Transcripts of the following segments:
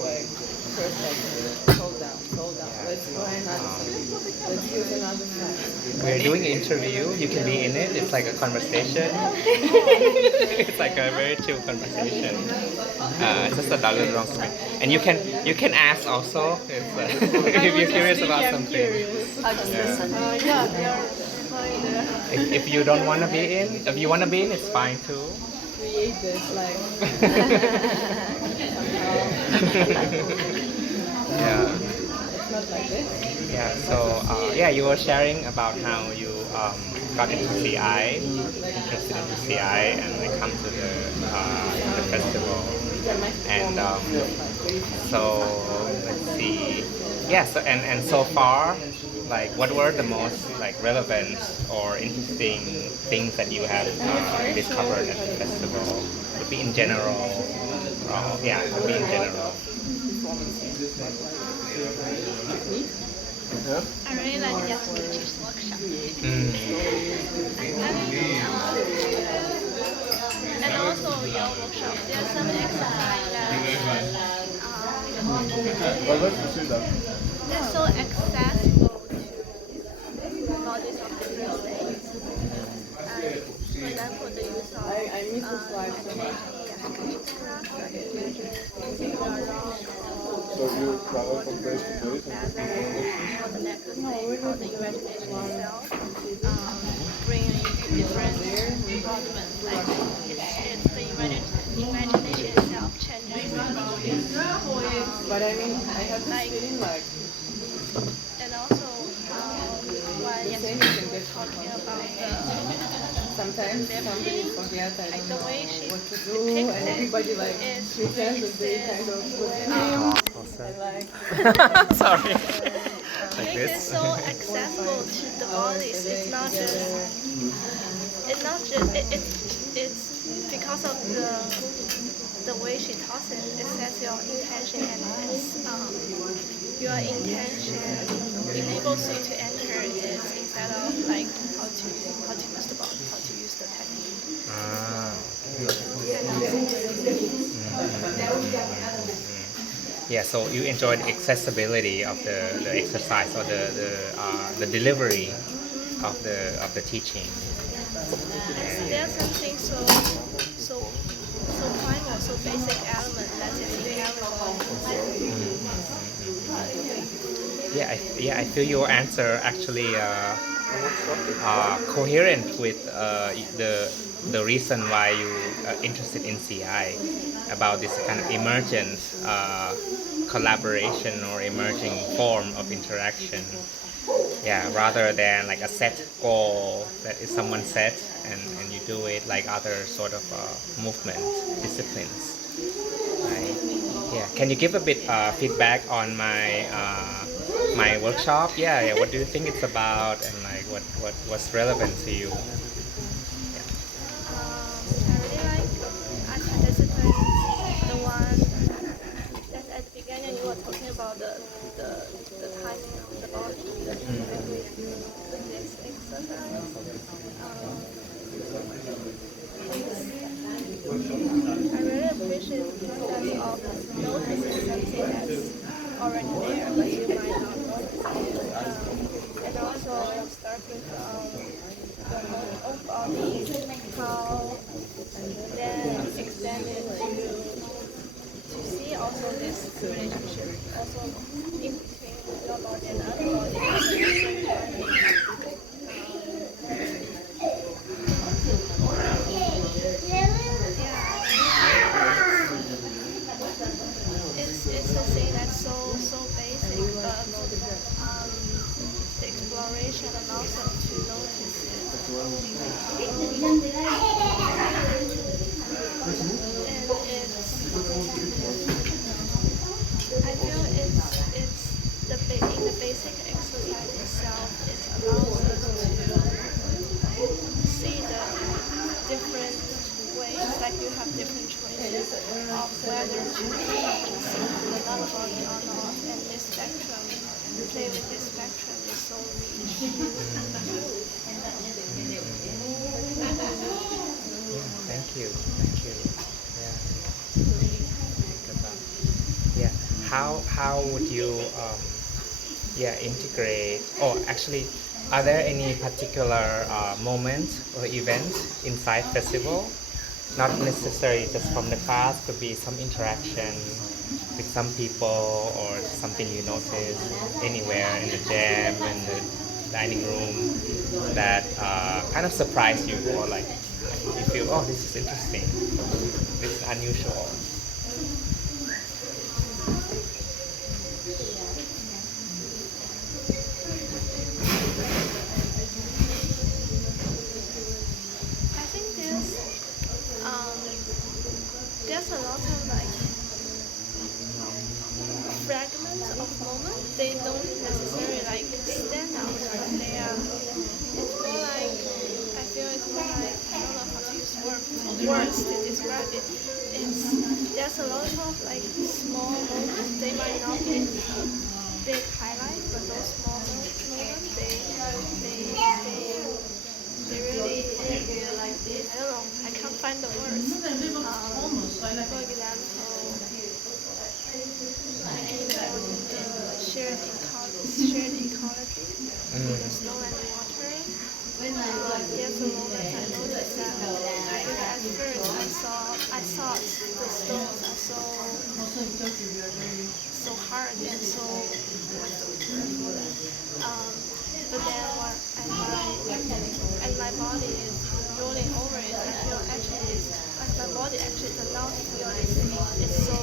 like first like hold down. Let's try another side. Let's use another side. We're doing an interview. You can be in it. It's like a conversation. It's like a very chill conversation. Just a little wrong comment. And you can ask also if you're curious about something. I'll just Yeah. listen. Yeah, they are fine there. If you don't want to be in, if you want to be in, it's fine too. Create this like Yeah. it's not like this. Yeah. So yeah, you were sharing about how you got into CI, interested into CI, and then come to the festival. And so let's see. Yeah. So and so far, like what were the most like relevant or interesting things that you have discovered at the festival? Would be in general. Yeah, would be in general. I really like just teacher's workshop. Mm. And also your workshop. There's some exercise that they're so accessible to bodies of different states. And for example, the use of I miss the slide so much. So you travel from place to place? For the next stage, or the imagination itself, bringing different movements. Like it's the imagination itself changes. But I mean I have this feeling like And also, while yesterday we were talking about sometimes somebody forget I like don't the way know she what to do and depicts everybody like is pretends that they kind of put the name. I like Sorry. makes it so accessible to the bodies. It's not just it's because of the way she talks it. It says your intention, and it's your intention enables you to enter it instead of like how to use the body, how to use the technique. Ah. And Yeah, so you enjoy the accessibility of the exercise or the delivery of the teaching. there's something so primal, so basic element that is in everyone. Yeah, I feel your answer actually coherent with the reason why you are interested in CI, about this kind of emergent collaboration or emerging form of interaction. Yeah, rather than like a set goal that is someone set and you do it like other sort of movement disciplines, right? Yeah, can you give a bit feedback on my workshop? Yeah, what do you think it's about, and like what's relevant to you? I really like active discipline, the one that at the beginning you were talking about the timing of the body with this exercise. I really appreciate the process of noticing something that's already there, but you might not notice it. And also starting from the whole body, how then extend it to see also this relationship also in between your body and other body. It's a thing that's so basic, but the exploration and also to notice it. And I feel it's in the basic exercise itself, it allows us to see the different ways, like you have different choices of whether to see another body or not, and this spectrum, play with this spectrum is so rich. Thank you. Yeah. Good. Yeah. how would you integrate? Oh, actually, are there any particular moments or events inside festival? Not necessarily just from the class, could be some interaction with some people or something you notice anywhere in the jam, in the dining room that kind of surprise you, or like you feel, oh, this is interesting, this is unusual. I think there's a lot of like fragments of moments. They don't necessarily like stand out, but they are. It's more like I feel it's more like I don't know how to use words to describe it. There's a lot of like small moments. They might not be big highlights, but those small moments they really I don't know. I can't find the words. For example, the shared ecology, the snow and the watering. There's a moment I noticed that at first I thought the stones are so hard and so what's the word for that? But then as my body is rolling over it, I feel actually as my body actually does not feel it's so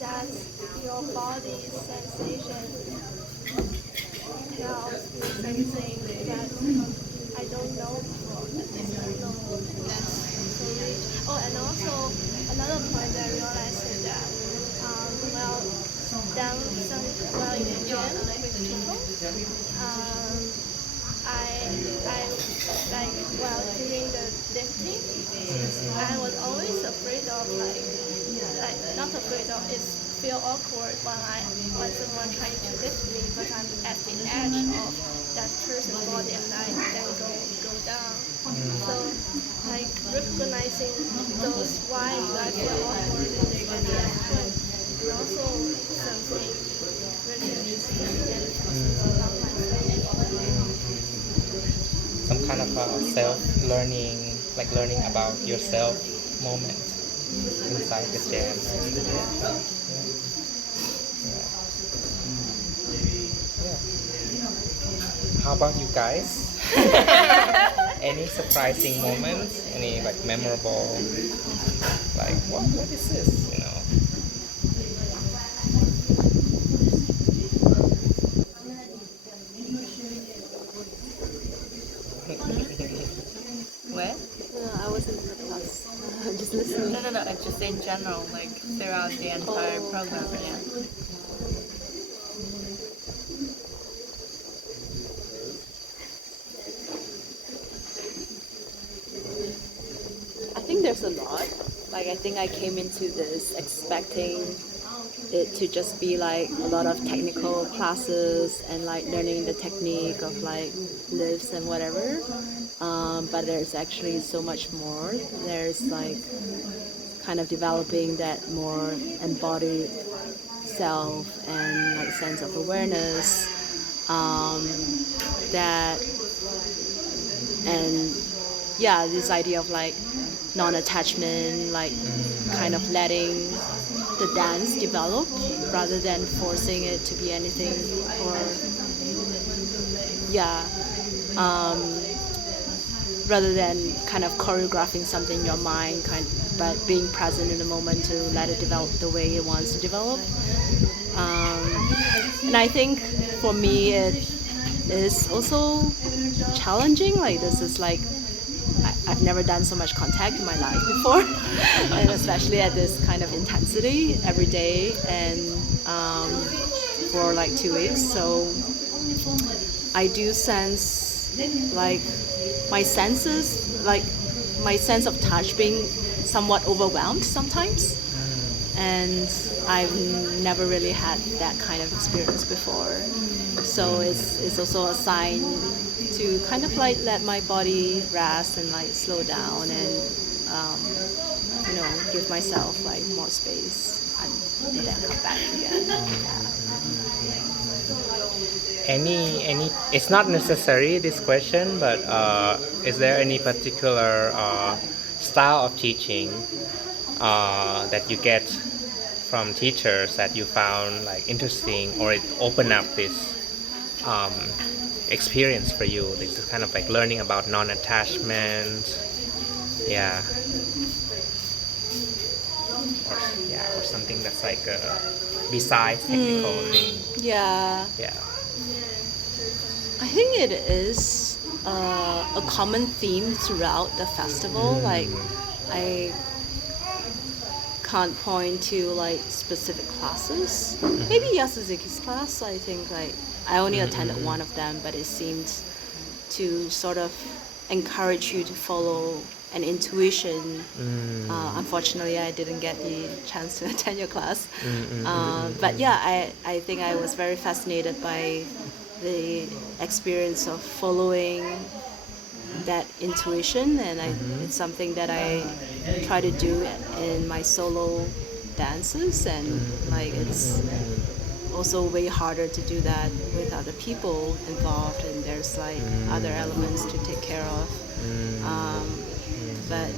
that your body's sensation tells you something that I don't know before. That's so rich. Oh, and also another point I realized is that while in the gym with people, I like while doing the lifting, I was always afraid of like not afraid of it feel awkward when someone trying to lift me, but I'm at the edge of that person's body and I then go down. So like recognizing those why do I feel awkward is also something really interesting about myself. Some kind of self-learning, like learning about yourself moment inside the jam. Yeah. How about you guys? Any surprising moments? Any like memorable, like what is this? You know. Where? I wasn't in the class. I'm just listening. No. Just in general, like throughout the entire program. Yeah. I think there's a lot. Like I think I came into this expecting it to just be like a lot of technical classes and like learning the technique of like lifts and whatever. But there's actually so much more. There's like kind of developing that more embodied self and like sense of awareness. That and yeah, this idea of like non-attachment, like kind of letting the dance develop rather than forcing it to be anything or rather than kind of choreographing something in your mind but being present in the moment to let it develop the way it wants to develop. And I think for me it is also challenging. Like this is like I've never done so much contact in my life before, and especially at this kind of intensity every day and for like 2 weeks. So I do sense like my senses, like my sense of touch being somewhat overwhelmed sometimes, and I've never really had that kind of experience before. So it's also a sign to kind of like let my body rest and like slow down and give myself like more space and then come back again. Any it's not necessary this question, but is there any particular style of teaching that you get from teachers that you found like interesting, or it opened up this um, experience for you? This is kind of like learning about non-attachment, yeah, or yeah, or something that's like besides technical thing. Yeah, Yeah. I think it is a common theme throughout the festival. Like, I can't point to like specific classes. Maybe Yasuzuki's class. I think like I only attended one of them, but it seemed to sort of encourage you to follow an intuition. Unfortunately, I didn't get the chance to attend your class. But yeah, I think I was very fascinated by the experience of following that intuition, and it's something that I try to do in my solo dances, and like it's also way harder to do that with other people involved, and there's like other elements to take care of. But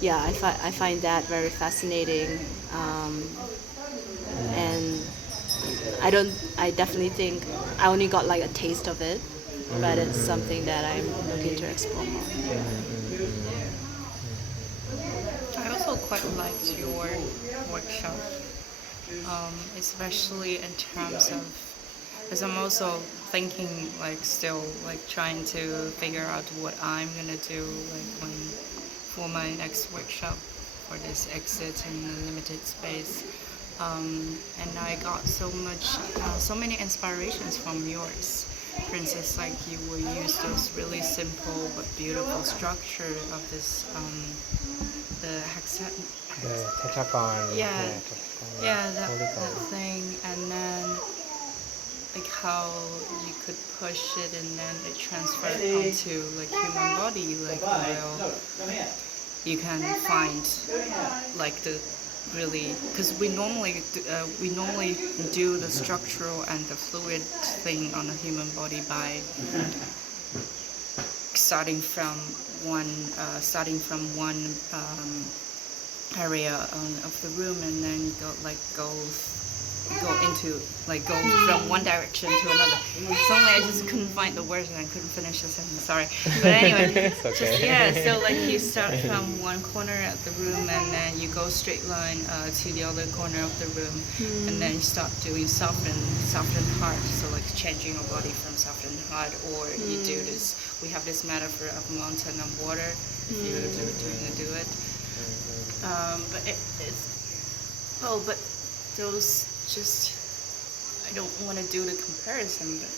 yeah, I find that very fascinating, and I definitely think I only got like a taste of it, but it's something that I'm looking to explore more. I also quite liked your workshop, especially in terms of, because I'm also thinking like still like trying to figure out what I'm gonna do like for my next workshop for this exit in the limited space. And I got so many inspirations from yours. For instance, like you will use those really simple but beautiful structure of this the The tetragon. yeah, tetragon, yeah, that polygon. thing, and then like how you could push it and then it transferred onto like human body, like you can find like the really, because we normally do the structural and the fluid thing on a human body by starting from one area of the room, and then go into like go from one direction to another. Suddenly I just couldn't find the words and I couldn't finish the sentence. Sorry, but anyway, It's okay. just yeah. So like you start from one corner of the room and then you go straight line to the other corner of the room, and then you start doing soft and hard. So like changing your body from soft and hard, or you do this. We have this metaphor of mountain and water. If you do it. But but those just, I don't want to do the comparison, but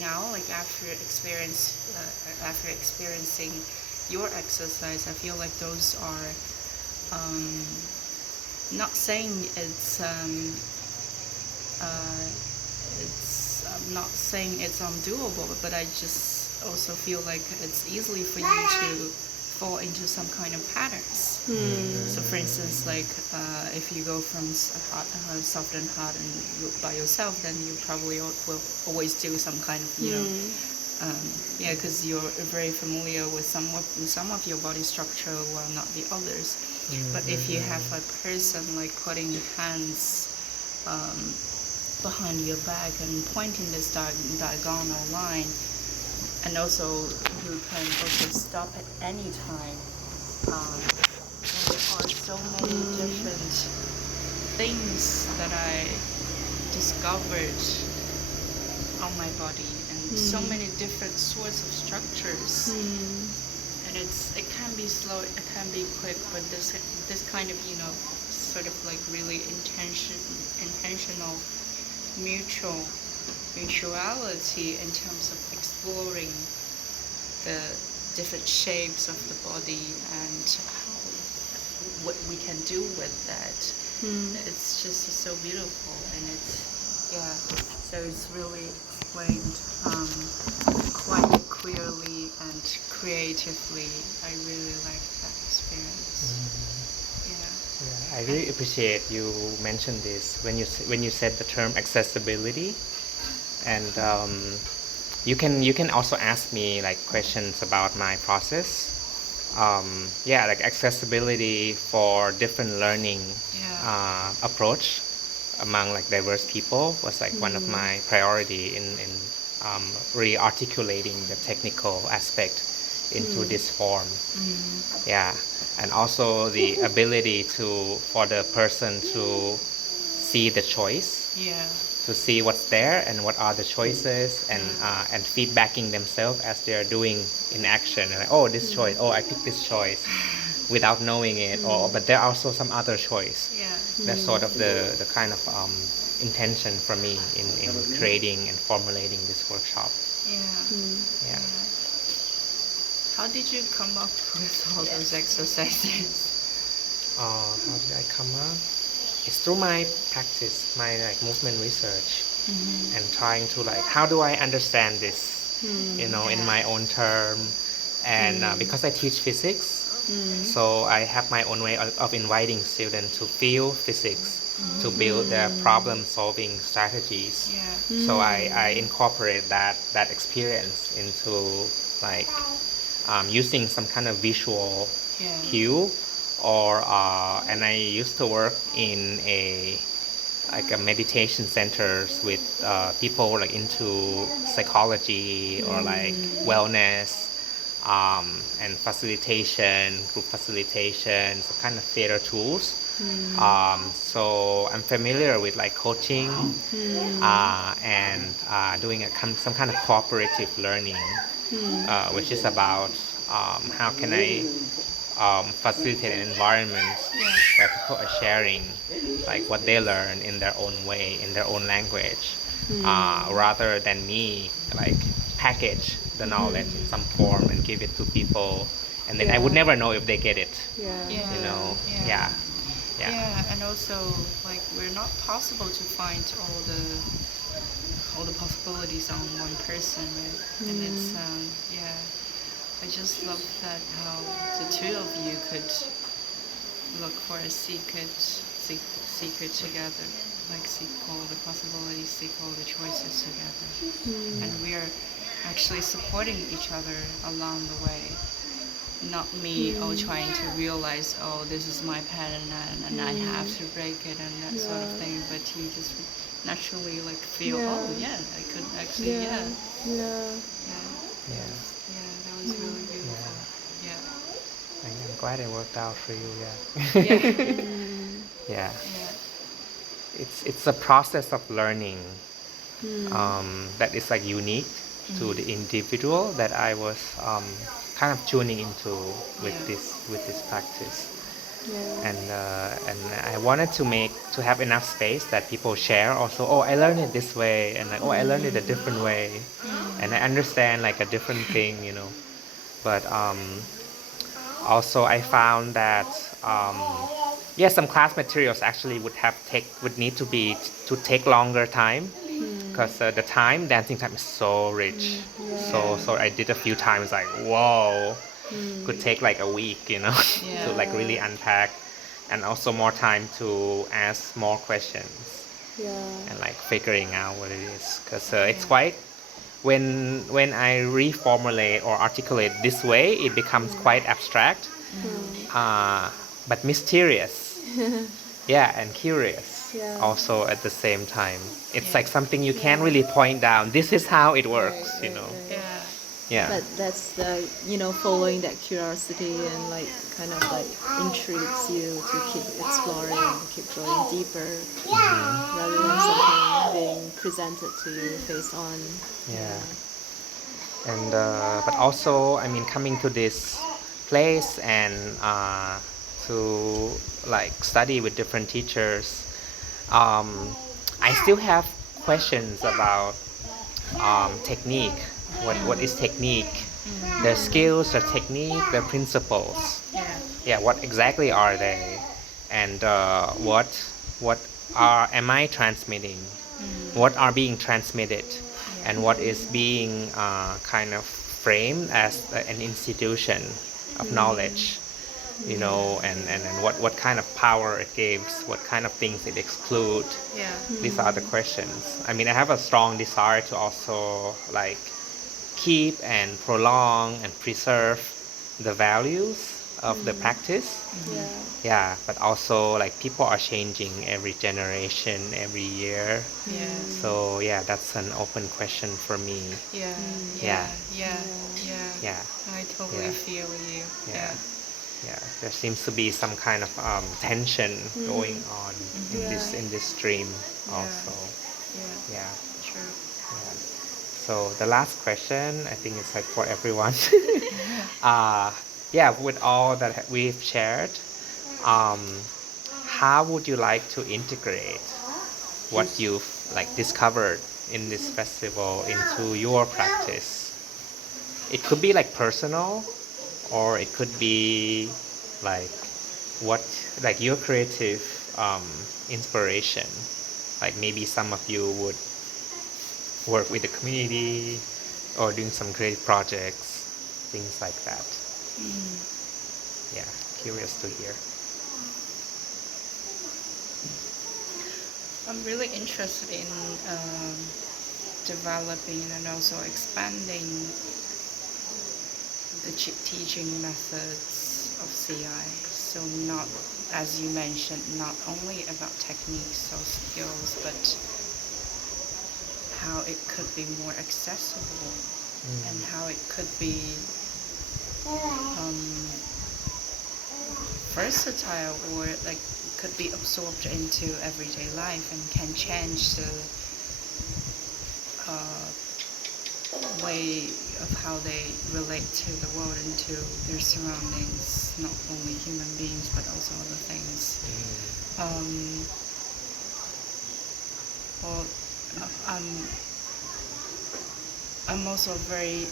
now like after experiencing your exercise, I feel like those are not saying I'm not saying it's undoable, but I just also feel like it's easily for you to fall into some kind of patterns. So for instance, like if you go from soft and hard and by yourself, then you probably will always do some kind of because you're very familiar with some of your body structure, while not the others. But if you have a person like putting hands behind your back and pointing this diagonal line, and also who can also stop at any time. There are so many different things that I discovered on my body, and so many different sorts of structures. And it can be slow, it can be quick, but this kind of sort of like really intentional mutuality in terms of exploring the different shapes of the body and what we can do with that. It's just so beautiful, and Yeah, so it's really explained quite clearly and creatively. I really like that experience. Yeah. Yeah, I really appreciate you mentioned this when you said the term accessibility, and you can also ask me like questions about my process. Yeah, like accessibility for different learning approach among like diverse people was like one of my priority in re-articulating the technical aspect into this form. Yeah, and also the ability to for the person to see the choice, Yeah. to see what's there and what are the choices, and feedbacking themselves as they're doing in action. Like, oh, this choice, oh, I picked this choice without knowing it, or but there are also some other choice. Yeah. That's sort of the kind of intention for me in creating and formulating this workshop. Yeah. Yeah. How did you come up with all those exercises? How did I come up? It's through my practice, my like movement research, and trying to like how do I understand this, in my own term, and because I teach physics, so I have my own way of inviting students to feel physics, to build their problem-solving strategies. Yeah. So I incorporate that experience into like using some kind of visual Yeah. cue, or and I used to work in a meditation centers with people like into psychology or like wellness, and facilitation, group facilitation, some kind of theater tools. So I'm familiar with like coaching, and doing some kind of cooperative learning, which is about how can I facilitate an environment where people are sharing like what they learn in their own way, in their own language, rather than me like package the knowledge in some form and give it to people, and then I would never know if they get it. Yeah. Yeah. Yeah. Yeah, and also like we're not possible to find all the possibilities on one person, right? And it's yeah, I just love that how the two of you could look for a secret together, like seek all the possibilities, seek all the choices together, and we are actually supporting each other along the way. Not me trying to realize, oh, this is my pattern and I have to break it and that sort of thing, but you just naturally like feel, oh yeah, I could actually, yeah, Yeah. that was really beautiful. Yeah. I'm glad it worked out for you. Yeah. Yeah. Yeah. It's a process of learning that is like unique to the individual that I was kind of tuning into with this practice, and I wanted to have enough space that people share also. Oh, I learned it this way, and like, oh, I learned it a different way, and I understand like a different thing. But also I found that some class materials actually would need to take longer time, because the dancing time is so rich. So I did a few times like, whoa, could take like a week, to like really unpack, and also more time to ask more questions and like figuring out what it is, because it's quite when I reformulate or articulate this way, it becomes quite abstract, but mysterious. Yeah, and curious also at the same time. It's like something you can't really point down. This is how it works. Yeah. Yeah. But that's the following that curiosity and like kind of like intrigues you to keep exploring, keep going deeper, rather than something being presented to you face on. Yeah. And but also, I mean, coming to this place and to like study with different teachers, I still have questions about technique. What is technique? The skills, the technique, the principles. Yeah, what exactly are they? And what am I transmitting? what are being transmitted and what is being kind of framed as an institution of knowledge, you know, and what kind of power it gives, what kind of things it excludes. Yeah. These are the questions. I mean, I have a strong desire to also like keep and prolong and preserve the values of the practice. Yeah. Yeah, but also like people are changing every generation, every year. Yes. So yeah, that's an open question for me. Yeah. Yeah. Yeah. Yeah. Yeah. I totally Yeah. feel you. Yeah. Yeah, there seems to be some kind of tension going on in this stream also. Yeah. Yeah. True. Yeah. So the last question, I think it's like for everyone. Yeah, with all that we've shared, um, how would you like to integrate what you've like discovered in this festival into your practice? It could be like personal, or it could be like what like your creative inspiration. Like maybe some of you would work with the community or doing some creative projects, things like that. Yeah, curious to hear. I'm really interested in developing and also expanding the teaching methods of CI. So not, as you mentioned, not only about techniques or skills, but how it could be more accessible and how it could be versatile, or like could be absorbed into everyday life and can change the way of how they relate to the world and to their surroundings, not only human beings but also other things. Well, I'm also very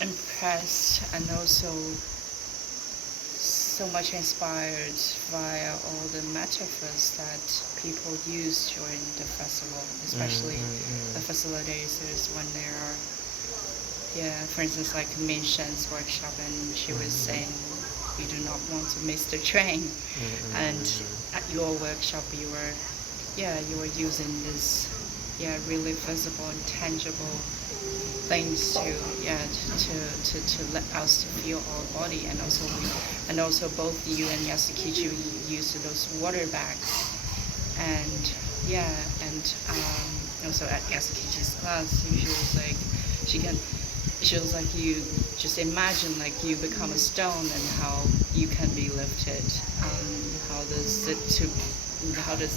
impressed and also so much inspired via all the metaphors that people use during the festival, especially the facilitators when there are, for instance, like Minshen's workshop, and she was saying you do not want to miss the train. And at your workshop, you were using this, really visible and tangible things to let us to feel our body, and also both you and Yasukichi use those water bags, and also at Yasukichi's class, she was like, you just imagine like you become a stone and how you can be lifted. How does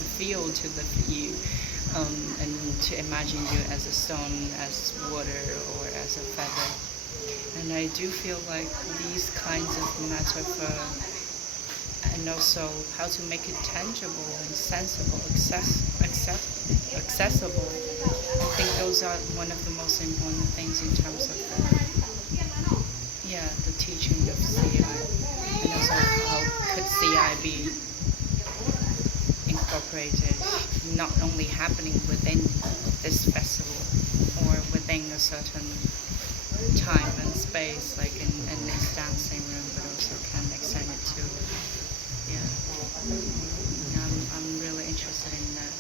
it feel to lift you? And to imagine you as a stone, as water, or as a feather. And I do feel like these kinds of metaphor, and also how to make it tangible and sensible, accessible. I think those are one of the most important things in terms of the teaching of CI, and also how could CI be incorporated, not only happening within this festival or within a certain time and space, like in this dancing room, but also can extend it to, I'm really interested in that,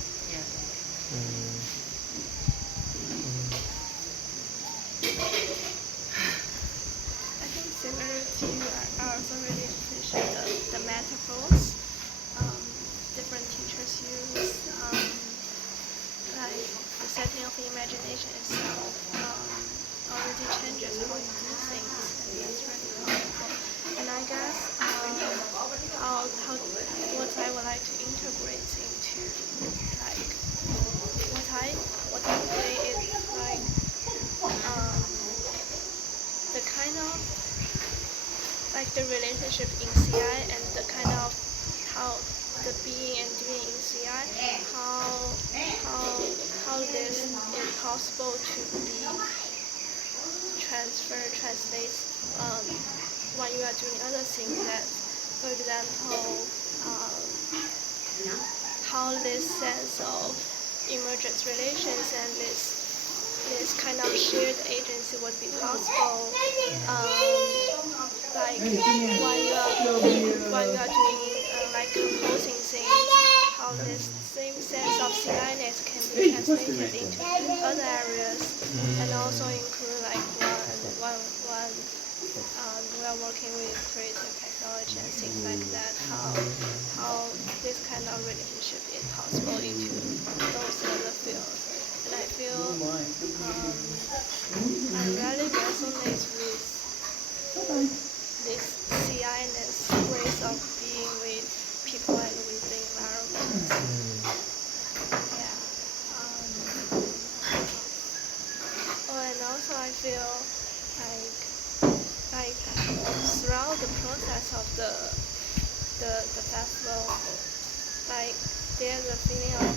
I think similar to you, I also really appreciate the metaphors different teachers use. Like the setting of the imagination itself already changes how you do things, and that's really powerful. And I guess what I would like to integrate into like what I play is like the kind of like the relationship in CI and the kind of how the being and doing in CI, how this is possible to be translates when you are doing other things. That, for example, how this sense of emergent relations and this kind of shared agency would be possible. Like when you are doing like composing things, how this same sense of CIness can be translated into other areas, and also include like one we are working with creative technology and things like that. How this kind of relationship is possible into those other fields, and I feel I really resonate with this CIness ways of being with people and with the environment. Yeah. Oh, and also I feel like throughout the process of the festival, like there's a feeling of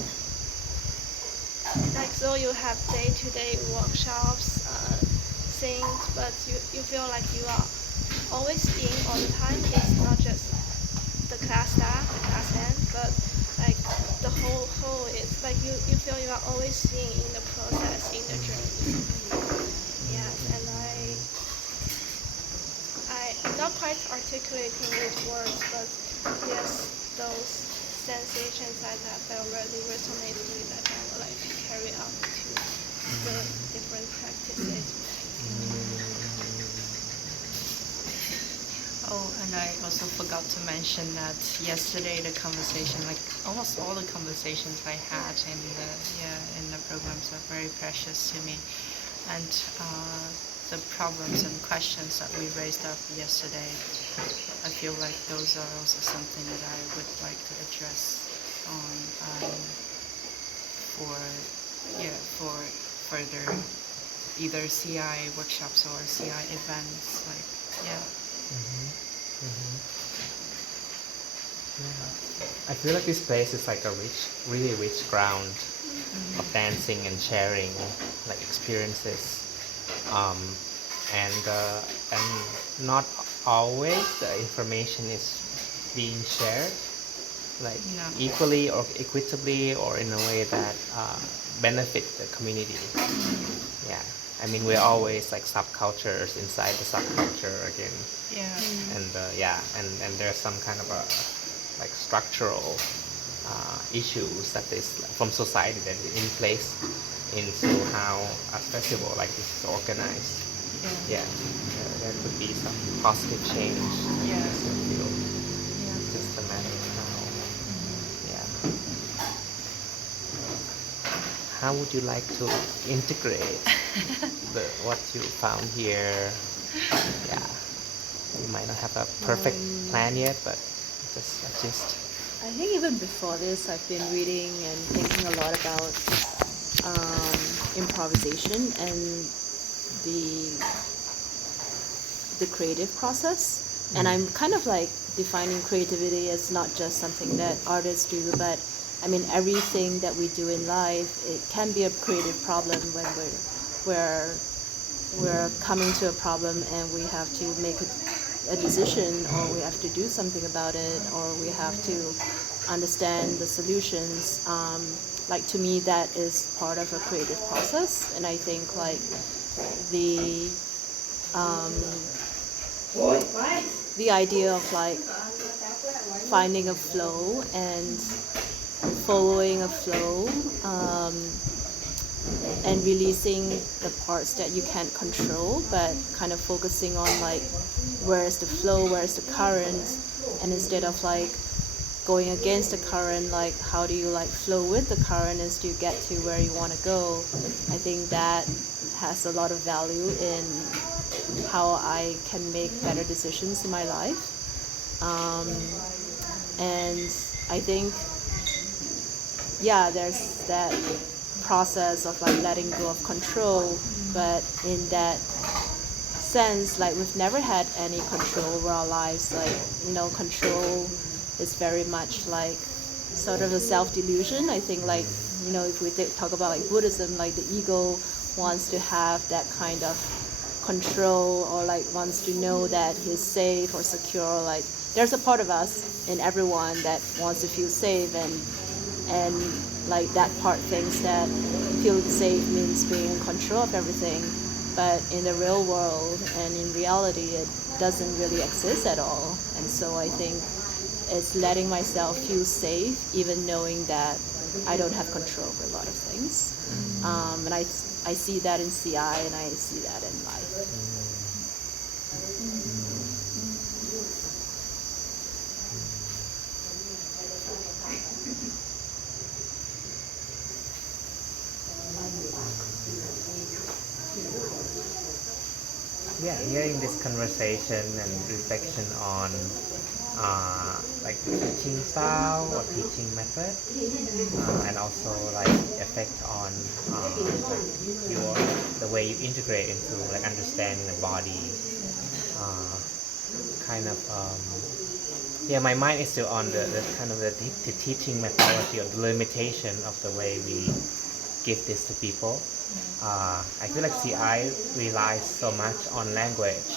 like though you have day-to-day workshops, things, but you feel like you are always in all the time. It's not just the class start, the class end, but like the whole is like you feel you are always seeing in the process, in the journey. Yes, and I'm not quite articulating with words, but yes, those sensations that I felt really resonate with that I would like to carry out to the different practices. Oh, and I also forgot to mention that yesterday the conversation, like almost all the conversations I had in the programs are very precious to me, and the problems and questions that we raised up yesterday, I feel like those are also something that I would like to address on for further either CI workshops or CI events, like yeah. I feel like this place is like a really rich ground of dancing and sharing like experiences, and not always the information is being shared like equally or equitably or in a way that benefit the community. Yeah, I mean we're always like subcultures inside the subculture again. Yeah. And and there's some kind of a like structural issues that is from society that is in place into how a festival like this is organized. Yeah, there could be some positive change. Yeah. I still feel Yeah. just a matter of how. Yeah. How would you like to integrate what you found here? Yeah. You might not have a perfect plan yet, but just. I think even before this, I've been reading and thinking a lot about improvisation and the creative process. And I'm kind of like defining creativity as not just something that artists do, but I mean everything that we do in life. It can be a creative problem when we're coming to a problem and we have to make a decision, or we have to do something about it, or we have to understand the solutions. Like to me, that is part of a creative process, and I think like the idea of like finding a flow and following a flow, and releasing the parts that you can't control, but kind of focusing on like where's the flow, where's the current, and instead of like going against the current, like how do you like flow with the current and still get to where you want to go. I think that has a lot of value in how I can make better decisions in my life. And I think there's that process of like letting go of control, but in that sense, like we've never had any control over our lives. Like, control is very much like sort of a self-delusion. I think like, if we talk about like Buddhism, like the ego wants to have that kind of control, or like wants to know that he's safe or secure. Like there's a part of us in everyone that wants to feel safe and like that part thinks that feeling safe means being in control of everything, but in the real world and in reality, it doesn't really exist at all. And so I think it's letting myself feel safe, even knowing that I don't have control over a lot of things. And I see that in CI and I see that in life. Yeah, hearing this conversation and reflection on like teaching style or teaching method, and also like effect on like your the way you integrate into like understanding the body, kind of yeah, my mind is still on the kind of the teaching methodology or the limitation of the way we give this to people. I feel like CI relies so much on language.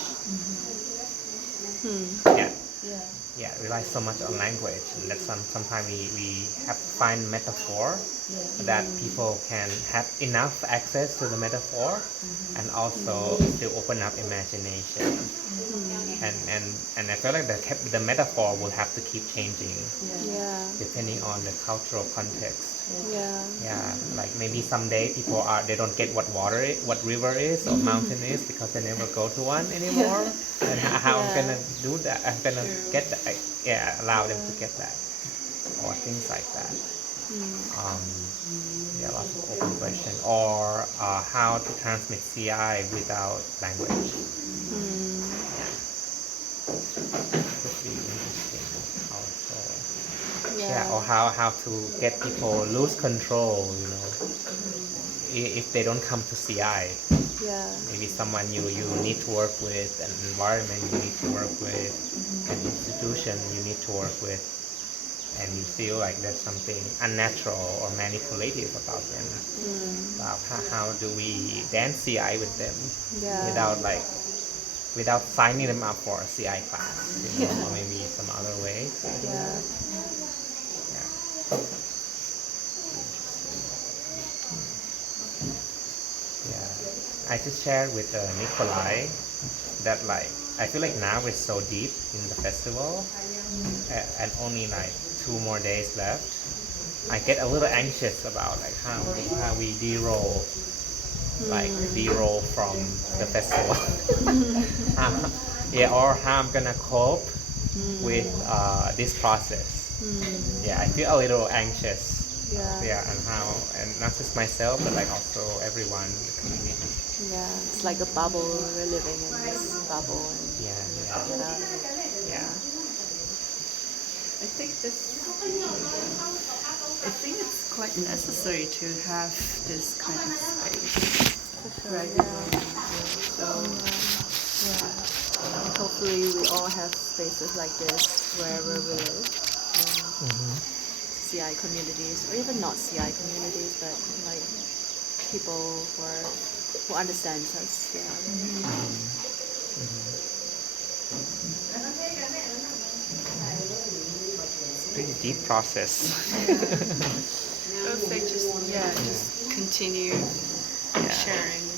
Yeah, yeah, relies so much on language, and that sometimes we have to find metaphor that people can have enough access to the metaphor, and also still open up imagination. And I feel like the metaphor will have to keep changing Yeah. depending on the cultural context. Yeah. Yeah, like maybe someday they don't get what what river is or mountain is because they never go to one anymore. And how I'm gonna do that? I'm gonna get that. Yeah, allow them to get that or things like that. Yeah, lots of open question. Or how to transmit CI without language. Could be interesting also. Yeah, or how to get people lose control, if they don't come to CI. Yeah. Maybe someone you need to work with, an environment you need to work with, an institution you need to work with, and you feel like there's something unnatural or manipulative about them. About how do we dance CI with them without signing them up for a CI class, or maybe some other way. Yeah. I just shared with Nikolai that like I feel like now we're so deep in the festival, and only like 2 more days left. I get a little anxious about like how we de-roll from the festival. Yeah, or how I'm gonna cope with this process. Yeah, I feel a little anxious. Yeah, and not just myself, but like also everyone in the community. Yeah, it's like a bubble. We're living in this bubble. And Yeah. I think it's quite necessary to have this kind of space. Regularly. So hopefully we all have spaces like this wherever we live. CI communities, or even not CI communities, but like people who understands us. Pretty deep process. I would say just continue sharing